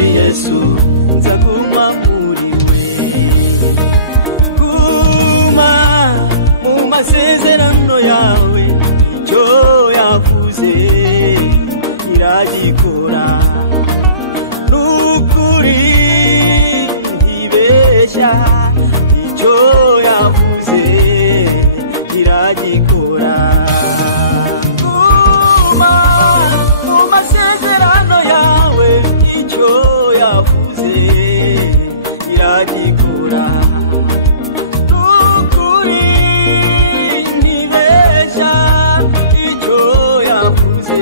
muri Yesu nzaguma muriwe guma mu masezerano yawe icyo yavuze iragikora n'ukuri ntibeshya icyo yavuze iragikora guma mu masezerano yawe icyo yavuze iragikora n'ukuri ntibeshya icyo yavuze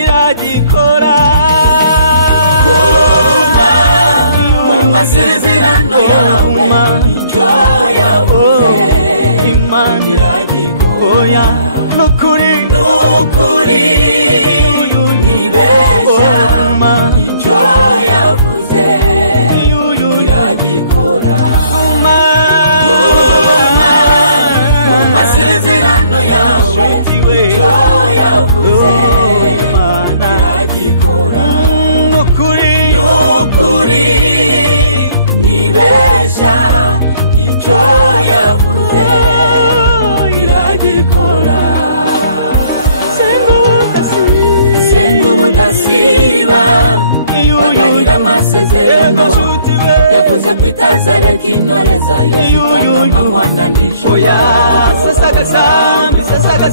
iragikora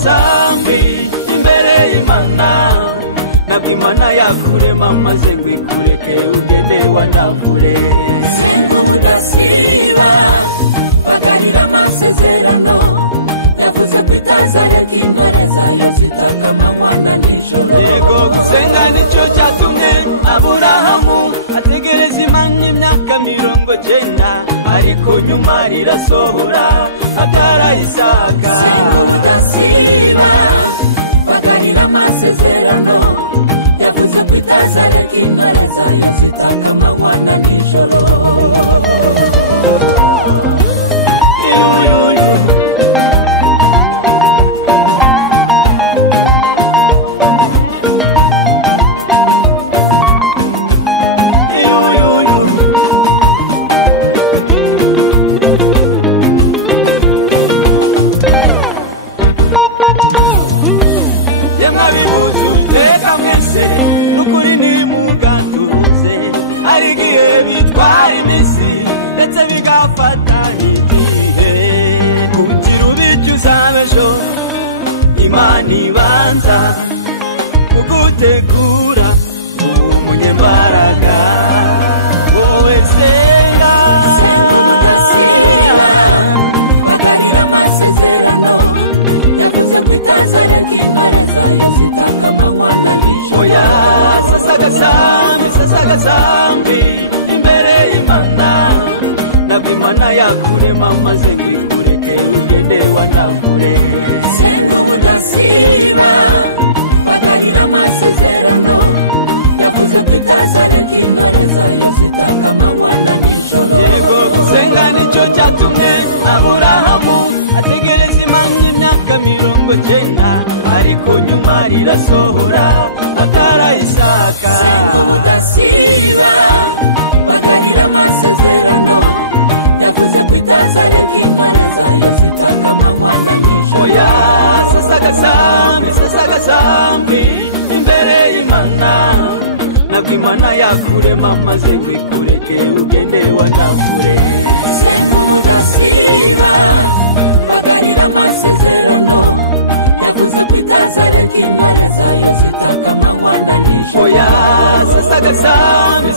Sambi imbere y'Imana nabwo Imana yakurema maze ngwikureke ugende wanavure udasiba bagarira amasezerano yavuze kwitaza yakingereza yasitaka amanywa n'ijoro yego gusenga nicyo cyatumye Aburahamu ategereza Imana imyaka 90 ariko nyuma rirasohora atara Isaka udasiba bagarira amasezerano yavuze kwitaza yakingereza yasitaka amanywa n'ijoro Nibanza kugutegura umunyembaraga wowe senga bagarira amasezerano yavuze kwitaza yakingereza yasitaka amanywa n'ijoro oya sasa gasambi imbere y'Imana nabwo Imana yakurema maze ngwikureke ugende wanavure Aburahamu ategereza Imana imyaka 90 ariko nyuma rirasohora atara Isaka udasiba bagarira amasezerano yavuze kwitaza yakingereza yasitaka amanywa n'ijoro oya sasa gasambi imbere y'Imana nabwo Imana yakurema maze ngwikureke ugende wanavure bagarira amasezerano yavuze kwitaza yakingereza yasitaka amanywa n'ijoro oya sasa gasambi